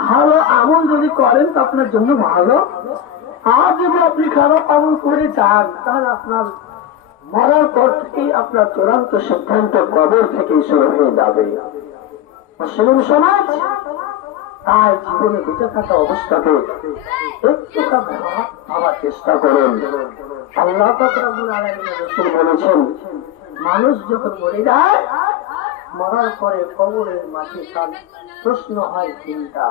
ভালো আমল যদি করেন তো আপনার জন্য ভালো, আর যদি আপনি খারাপ আমল করে যান তাহলে আপনার মরার পর থেকেই আপনার চূড়ান্ত সিদ্ধান্ত কবর থেকেই শুরু হয়ে যাবে। মুসলিম সমাজ তাই জীবনে বেঁচে থাকা অবস্থাতে একটু ভাবার চেষ্টা করুন। আল্লাহ পাক রব্বুল আলামিনের রাসূল বলেছেন, মানুষ যখন মরে যায় মরার পরে কবরের মাঝে তার প্রশ্ন হয় তিনটা।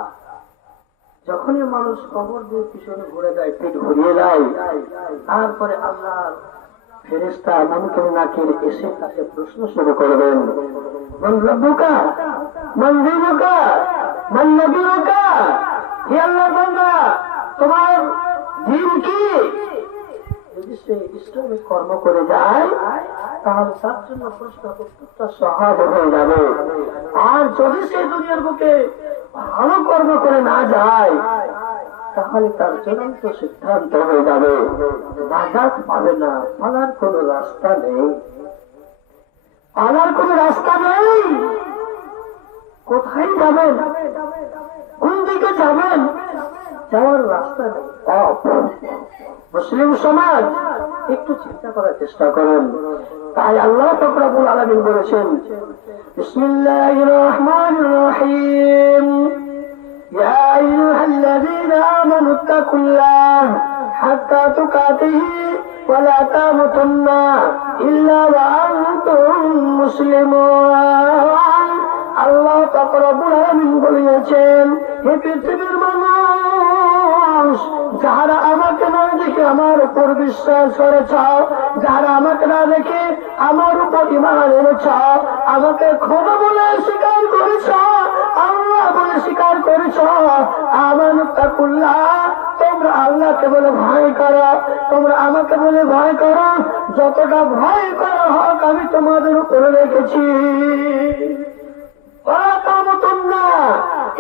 যখনই মানুষ কবর দিয়ে পিছনে ঘুরে যায়, পিঠ ঘুরিয়ে যায়, তারপরে আল্লাহর ফেরেশতা মুনকার নাকির এসে তাকে প্রশ্ন শুরু করবেন, মান রব্বুকা মান দীনুকা মান নবিয়ুকা, হে আল্লাহর বান্দা তোমার দ্বীন কি? যদি সে ইসলামিক কর্ম করে যায় তাহলে তার জন্য প্রশ্ন উত্তরটা সহজ হয়ে যাবে। আর যদি সে দুনিয়ার বুকে ভালো কর্ম করে না যায় তাহলে তার চূড়ান্ত সিদ্ধান্ত হয়ে যাবে নাজাত পাবে না, পালার কোন রাস্তা নেই, পালার কোন রাস্তা নেই। কোথায় যাবেন, কোন দিকে যাবেন, যাওয়ার রাস্তা নেই। মুসলিম সমাজ একটু চিন্তা করার চেষ্টা করেন। তাই আল্লাহ পাক রব্বুল আলামিন বলেছেন, বিসমিল্লাহির রহমানির রহিম, ইয়া আইয়ুহাল্লাযীনা আমানুত্তাকুল্লাহ হাত্তা তুকাতিহি ওয়া লা তামুতুন্না ইল্লা ওয়া আনতুম মুসলিমুন। আল্লাহ পাক রব্বুল আলামিন বলেছেন, হে পৃথিবীর মানুষ, যারা আমাকে না দেখে আমার উপর বিশ্বাস করেছ, যারা আমাকে না দেখে আমার উপর ঈমান এনেছ, আমাকে খোদা বলে স্বীকার করেছ, আল্লাহ বলে স্বীকার করেছ, আমানুত্তাকুল্লাহ, তোমরা আল্লাহকে বলে ভয় করো, তোমরা আমাকে বলে ভয় করো, যতটা ভয় করা হক আমি তোমাদের উপরে রেখেছি।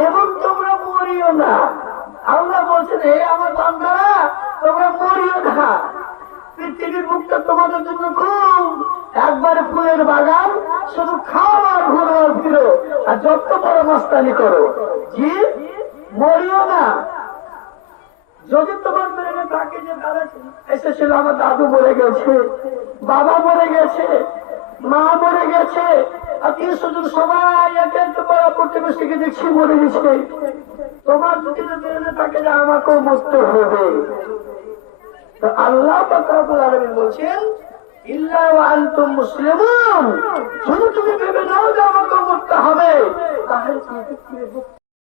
এবং তোমরা মরিও না। আল্লাহ বলছেন, হে আমার বান্দারা তোমরা মরিও না। পৃথিবীর মুখটা তোমাদের জন্য খুব একবারে ফুলের বাগান, শুধু খাও আর ঘুরো আর ফিরো আর যত বড় মাস্তানি করো, জি মরিও না। যদি তোমার মেরে থাকে যে তারা এসেছিল, আমার দাদু মরে গেছে, বাবা মরে গেছে, মা মরে গেছে, আত্মীয় স্বজন সবাই একে একে পাড়া প্রতিবেশীকে দেখছি মরে গেছে, তোমার যদি মেরে থাকে যে আমাকেও মরতে হবে। তো আল্লাহ পাক রব্বুল আলামিন বলছেন, ইল্লা ওয়া আনতুম মুসলিমুন, যদি তুমি ভেবে নাও যে আমাকেও মরতে হবে তাহলে